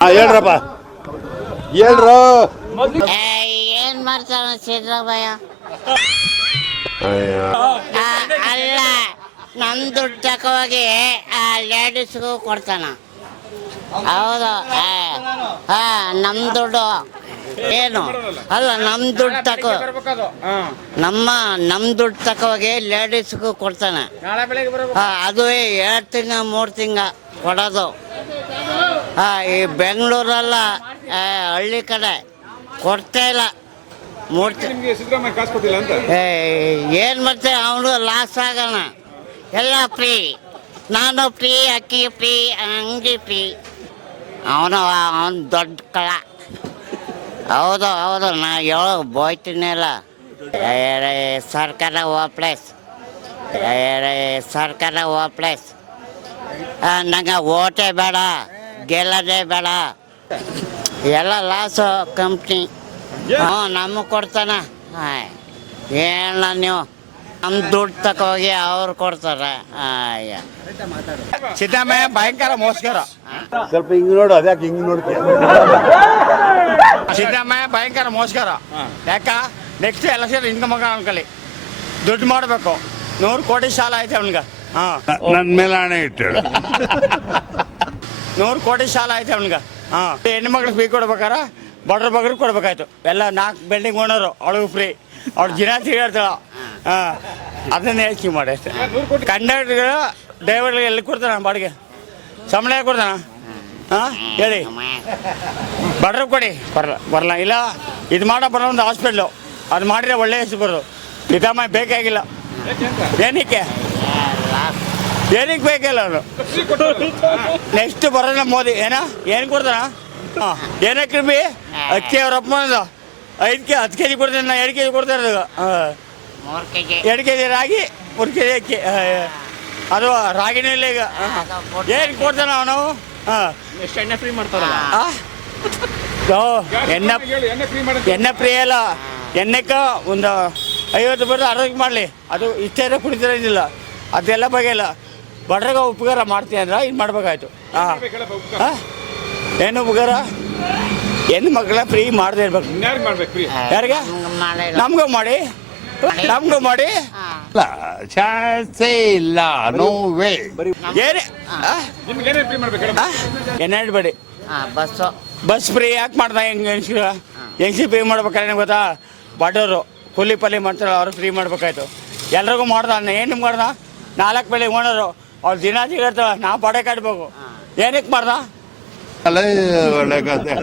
ಹೇಳ್ರಪ್ಪ ಹೇಳ್ರು. ಏನ್ ಮಾಡ್ತಾನ ಸಿದ್ದರಾಮಯ್ಯ? ಅಲ್ಲ, ನಮ್ ದುಡ್ಡು ತಕೋಗಿ ಆ ಲೇಡೀಸ್ಗೂ ಕೊಡ್ತಾನ. ಹೌದು. ನಮ್ ದುಡ್ಡು ಏನು ಅಲ್ಲ, ನಮ್ ದುಡ್ಡು ತಕೋ ನಮ್ ದುಡ್ಡು ತಕೋಗಿ ಲೇಡೀಸ್ಗೂ ಕೊಡ್ತಾನೆ. ಅದು 2 ತಿಂಗ 3 ತಿಂಗ ಕೊಡೋದು. ಈ ಬೆಂಗಳೂರಲ್ಲ, ಹಳ್ಳಿ ಕಡೆ ಕೊಡ್ತಾ ಇಲ್ಲ. ಏನ್ ಮಾಡ್ತೇವೆ, ಅವನು ಲಾಸ್ ಆಗೋಣ. ಎಲ್ಲ ಫ್ರೀ, ನಾನು ಫ್ರೀ, ಅಕ್ಕಿ ಫ್ರೀ, ಅಂಗಡಿ ಫ್ರೀ. ಅವನು ದೊಡ್ಡ ಕಳ. ಹೌದು ಹೌದು, ನಾ ಹೇಳೋ ಬೋಯ್ತೀನಿಲ್ಲ. ಸರ್ಕಾರ ವಾಪ್ಲೇಸ್, ಸರ್ಕಾರ ವಾಪ್ಲೇಸ್. ನಂಗೆ ಓಟೇ ಬೇಡ, ಗೆಲ್ಲೋದೇ ಬೇಡ. ಎಲ್ಲ ಲಾಸು ಕಂಪ್ನಿ. ನಮಗೆ ಕೊಡ್ತಾನ. ಏನ ನೀವು ನಮ್ಮ ದುಡ್ಡು ತಕೋಗಿ ಅವ್ರು ಕೊಡ್ತಾರೆ. ಸಿದ್ದರಾಮಯ್ಯ ಭಯಂಕರ ಮೋಸ್ಕರ. ಸ್ವಲ್ಪ ಹಿಂಗ್ ನೋಡು, ಅದ್ಯಾಕೆ ಹಿಂಗ್ ನೋಡ್ತೀಯ? ಸಿದ್ದರಾಮಯ್ಯ ಭಯಂಕರ ಮೋಸ್ಕರ. ಯಾಕ ನೆಕ್ಸ್ಟ್ ಎಲೆಕ್ಷನ್ ಇನ್ಕಮ್ ಅನ್ಕಲಿ ದುಡ್ಡು ಮಾಡಬೇಕು. 100 ಕೋಟಿ ಸಾಲ ಐತೆ ಅವನಿಗೆ. ನನ್ನ ಮೇಲೆ ಹಣೆ ಇಟ್ಟಳು. 100 ಕೋಟಿ ಸಾಲ ಐತೆ ಅವನಿಗೆ. ಹೆಣ್ಣು ಮಕ್ಳಿಗೆ ಫ್ರೀ ಕೊಡ್ಬೇಕಾರ ಬಡ್ರ ಬಗ್ರು ಕೊಡ್ಬೇಕಾಯ್ತು. ಎಲ್ಲ 4 ಬಿಲ್ಡಿಂಗ್ ಓನರು, ಅವಳಿಗೂ ಫ್ರೀ. ಅವ್ಳು ದಿನ ತಿರುಗಾಡ್ತಾಳ. ಅದನ್ನ ಯೋಚನೆ ಮಾಡಿ ಅಷ್ಟೇ. ಕಂಡಕ್ಟರ್ಗಳು ಡ್ರೈವರ್ಗಳು ಎಲ್ಲಿ ಕೊಡ್ತಾನ ಬಾಡಿಗೆ? ಸಂಬಳ ಕೊಡ್ತಾನ? ಹೇಳಿ, ಬಡ್ರ ಕೊಡಿ. ಬರಲ್ಲ. ಇಲ್ಲ ಇದು ಮಾಡೋ ಬರೋ ಒಂದು ಹಾಸ್ಪಿಟ್ಲು, ಅದು ಮಾಡಿದ್ರೆ ಒಳ್ಳೆ ಹೆಸರು ಬರೋದು. ಸಿದ್ದರಾಮಯ್ಯ ಬೇಕಾಗಿಲ್ಲ. ಏನಕ್ಕೆ ಬೇಕಿಲ್ಲ ಅವನು. ನೆಕ್ಸ್ಟ್ ಬರೋಣ ಮೋದಿ. ಏನು ಕೊಡ್ತಾನ? ಏನಕ್ಕೆ ಬಿ ಅಕ್ಕಿ ಅವ್ರಪ್ಪ 10 ಕೆಜಿ ಕೊಡ್ತೇನೆ. ನಾ 2 ಕೆಜಿ ಕೊಡ್ತಾ ಇರೋದು. 2 ಕೆಜಿ ರಾಗಿ, 3 ಕೆಜಿ ಅಕ್ಕಿ. ಅದು ರಾಗಿನೂ ಇಲ್ಲ ಈಗ. ಏನು ಕೊಡ್ತಾನ ಅವನು? ಎಣ್ಣೆ ಫ್ರೀ ಮಾಡ್ತಾರ. ಎಣ್ಣೆ ಫ್ರೀ ಅಲ್ಲ, ಎಣ್ಣೆಕ್ಕ ಒಂದು 50 ಬರೋದು 60 ಮಾಡಲಿ. ಅದು ಇಷ್ಟೇ ಕುಡಿತಿರೋದಿಲ್ಲ. ಅದೆಲ್ಲ ಬಗೆಯಿಲ್ಲ. ಬಡ್ರಾಗ ಉಪಕಾರ ಮಾಡ್ತೀನಿ ಅಂದ್ರೆ ಇದು ಮಾಡ್ಬೇಕಾಯ್ತು. ಏನು ಉಪಕಾರ? ಹೆಣ್ಣು ಮಕ್ಕಳ ಫ್ರೀ ಮಾಡದೇ ಇರ್ಬೇಕು. ಯಾರಿಗೆ? ನಮಗೂ ಮಾಡಿ, ನಮಗೂ ಮಾಡಿ. ಚಾನ್ಸೇ ಇಲ್ಲ, ನೋ ವೇ. ಏನೇನು ಬೇಡಿ. ಬಸ್ ಫ್ರೀ ಯಾಕೆ ಮಾಡ್ದ? ಹೆಂಗಸಿ ಫ್ರೀ ಮಾಡ್ಬೇಕಾದ್ರೆ ಗೊತ್ತಾ? ಬಡವರು ಕೂಲಿ ಪಲ್ಲಿ ಮಾಡ್ತಾರೆ, ಅವ್ರು ಫ್ರೀ ಮಾಡ್ಬೇಕಾಯ್ತು. ಎಲ್ರಿಗೂ ಮಾಡ್ದ. ಏನು ಮಾಡ್ದ? 4 ಬೆಳೆ ಓನರು, ಅವ್ರು ದಿನ ಸಿಗಿರ್ತಾವ. ನಾವು ಬಡೆ ಕಟ್ಬೇಕು. ಏನಕ್ಕೆ ಮಾಡ್ದ? ಒಳ್ಳೆ ಕಥೆ.